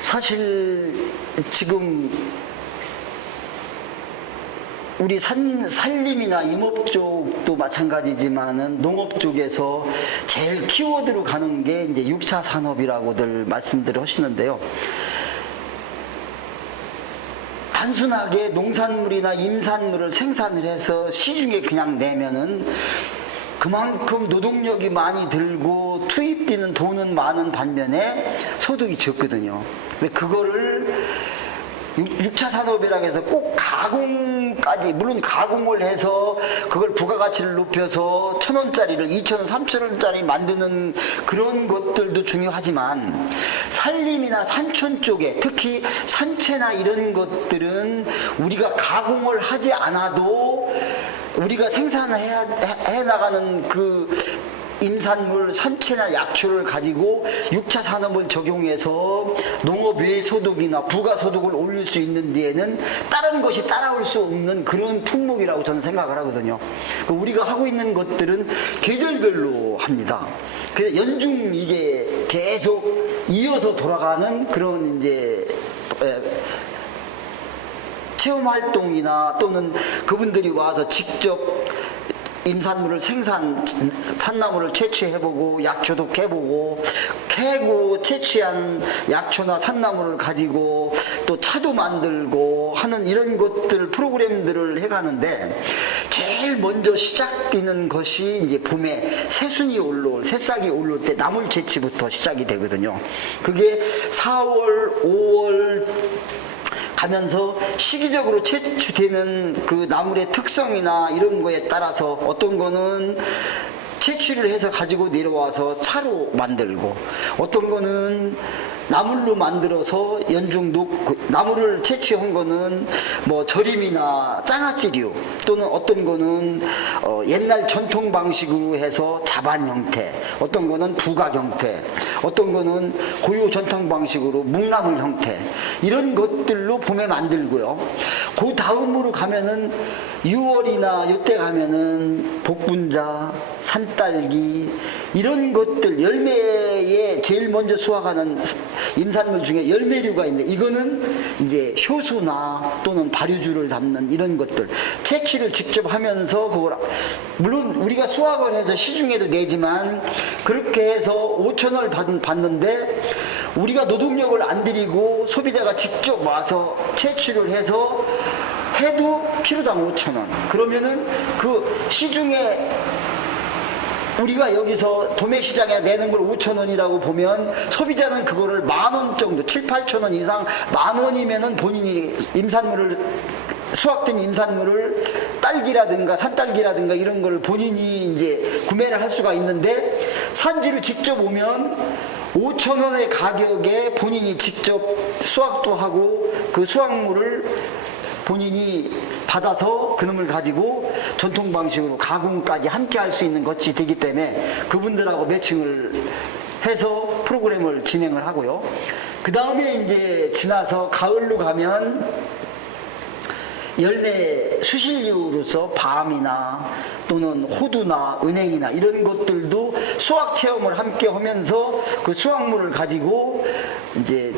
사실 지금 우리 산림이나 임업 쪽도 마찬가지지만은 농업 쪽에서 제일 키워드로 가는 게 이제 6차 산업이라고들 말씀들을 하시는데요. 단순하게 농산물이나 임산물을 생산을 해서 시중에 그냥 내면은 그만큼 노동력이 많이 들고 투입되는 돈은 많은 반면에 소득이 적거든요. 근데 그거를 6차 산업이라고 해서 꼭 가공까지, 물론 가공을 해서 그걸 부가가치를 높여서 1,000원짜리를 2,000원, 3,000원짜리 만드는 그런 것들도 중요하지만 산림이나 산촌 쪽에 특히 산채나 이런 것들은 우리가 가공을 하지 않아도 우리가 생산을 해 나가는 그 임산물, 산채나 약초를 가지고 6차 산업을 적용해서 농업 외 소득이나 부가소득을 올릴 수 있는 데에는 다른 것이 따라올 수 없는 그런 품목이라고 저는 생각을 하거든요. 우리가 하고 있는 것들은 계절별로 합니다. 그래서 연중 이게 계속 이어서 돌아가는 그런 이제 체험 활동이나 또는 그분들이 와서 직접 임산물을 산나물을 채취해보고 약초도 캐보고 캐고 채취한 약초나 산나물을 가지고 또 차도 만들고 하는 이런 것들 프로그램들을 해가는데 제일 먼저 시작되는 것이 이제 봄에 새순이 올라올 새싹이 올라올 때 나물 채취부터 시작이 되거든요. 그게 4월 5월 가면서 시기적으로 채취되는 그 나물의 특성이나 이런 거에 따라서 어떤 거는 채취를 해서 가지고 내려와서 차로 만들고 어떤 거는 나물로 만들어서 연중 나물을 채취한 거는 뭐 절임이나 장아찌류 또는 어떤 거는 옛날 전통 방식으로 해서 자반 형태, 어떤 거는 부각 형태, 어떤 거는 고유 전통 방식으로 묵나물 형태, 이런 것들로 봄에 만들고요. 그 다음으로 가면은 6월이나 이때 가면은 복분자, 산딸기 이런 것들, 열매에 제일 먼저 수확하는 임산물 중에 열매류가 있는데 이거는 이제 효소나 또는 발효주를 담는 이런 것들 채취를 직접 하면서 그걸 물론 우리가 수확을 해서 시중에도 내지만 그렇게 해서 5,000원을 받는데 우리가 노동력을 안 들이고 소비자가 직접 와서 채취를 해서 해도 키로당 5,000원. 그러면은 그 시중에 우리가 여기서 도매시장에 내는 걸 5,000원이라고 보면 소비자는 그거를 10,000원 정도, 7,000~8,000원 이상 10,000원이면은 본인이 수확된 임산물을 딸기라든가 산딸기라든가 이런 걸 본인이 이제 구매를 할 수가 있는데 산지로 직접 오면 5,000원의 가격에 본인이 직접 수확도 하고 그 수확물을 본인이 받아서 그놈을 가지고 전통 방식으로 가공까지 함께 할 수 있는 것이 되기 때문에 그분들하고 매칭을 해서 프로그램을 진행을 하고요. 그 다음에 이제 지나서 가을로 가면 열매 수신류로서 밤이나 또는 호두나 은행이나 이런 것들도 수확 체험을 함께 하면서 그 수확물을 가지고 이제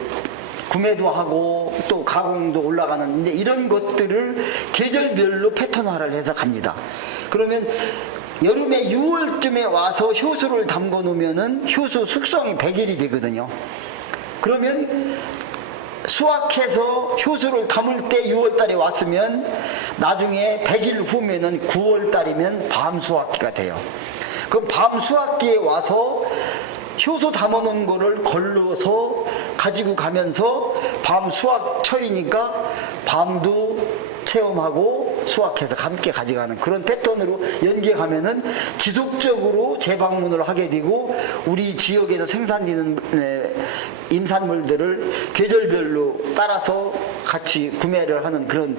구매도 하고 또 가공도 올라가는 이런 것들을 계절별로 패턴화를 해서 갑니다. 그러면 여름에 6월쯤에 와서 효소를 담궈 놓으면은 효소 숙성이 100일이 되거든요. 그러면 수확해서 효소를 담을 때 6월 달에 왔으면 나중에 100일 후면은 9월 달이면 밤 수확기가 돼요. 그럼 밤 수확기에 와서 효소 담아 놓은 거를 걸러서 가지고 가면서 밤 수확철이니까 밤도 체험하고 수확해서 함께 가져가는 그런 패턴으로 연계해 가면은 지속적으로 재방문을 하게 되고 우리 지역에서 생산되는 임산물들을 계절별로 따라서 같이 구매를 하는 그런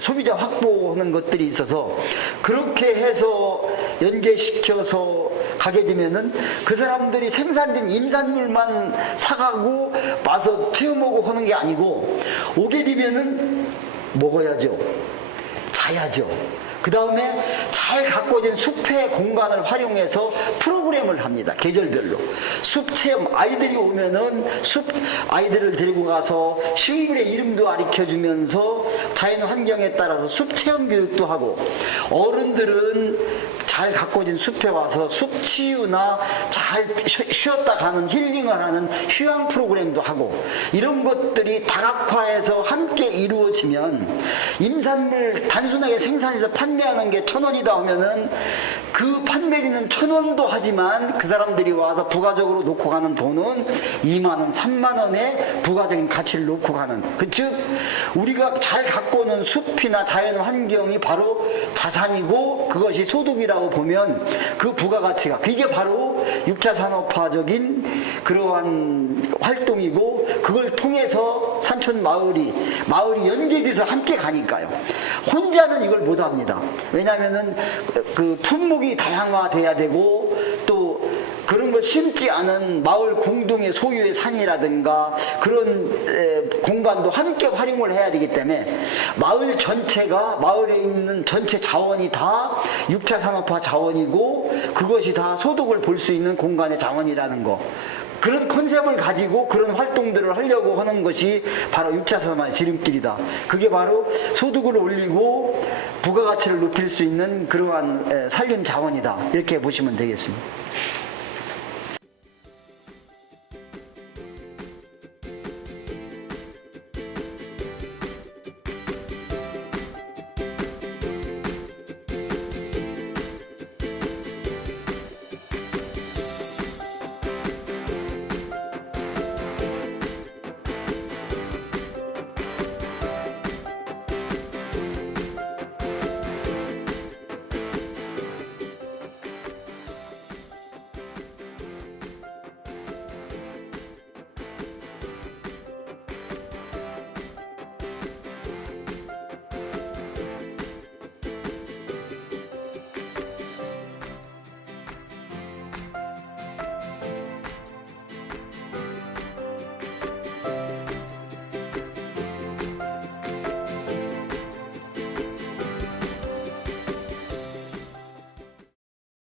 소비자 확보하는 것들이 있어서 그렇게 해서 연계시켜서 가게 되면은 그 사람들이 생산된 임산물만 사가고 와서 체험하고 하는 게 아니고 오게 되면은 먹어야죠. 자야죠. 그 다음에 잘 가꿔진 숲의 공간을 활용해서 프로그램을 합니다. 계절별로. 숲 체험, 아이들이 오면은 숲 아이들을 데리고 가서 식물의 이름도 가르쳐주면서 자연 환경에 따라서 숲 체험 교육도 하고, 어른들은 잘 가꿔진 숲에 와서 숲 치유나 잘 쉬었다 가는 힐링을 하는 휴양 프로그램도 하고, 이런 것들이 다각화해서 함께 이루어지면 임산물 단순하게 생산해서 판매하는 게 1,000원이다 하면은 그 판매비는 1,000원도 하지만 그 사람들이 와서 부가적으로 놓고 가는 돈은 2만원, 3만원의 부가적인 가치를 놓고 가는, 즉 우리가 잘 갖고 오는 숲이나 자연 환경이 바로 자산이고 그것이 소득이라고 보면 그 부가가치가, 그게 바로 6차 산업화적인 그러한 활동이고, 그걸 통해서 산촌 마을이 연계돼서 함께 가니까요. 혼자는 이걸 못합니다. 왜냐하면은 그 품목이 다양화돼야 되고, 또 그런 걸 심지 않은 마을 공동의 소유의 산이라든가 그런 공간도 함께 활용을 해야 되기 때문에 마을 전체가, 마을에 있는 전체 자원이 다 6차 산업화 자원이고, 그것이 다 소득을 볼 수 있는 공간의 자원이라는 거, 그런 컨셉을 가지고 그런 활동들을 하려고 하는 것이 바로 6차 산업화의 지름길이다. 그게 바로 소득을 올리고 부가가치를 높일 수 있는 그러한 살림 자원이다. 이렇게 보시면 되겠습니다.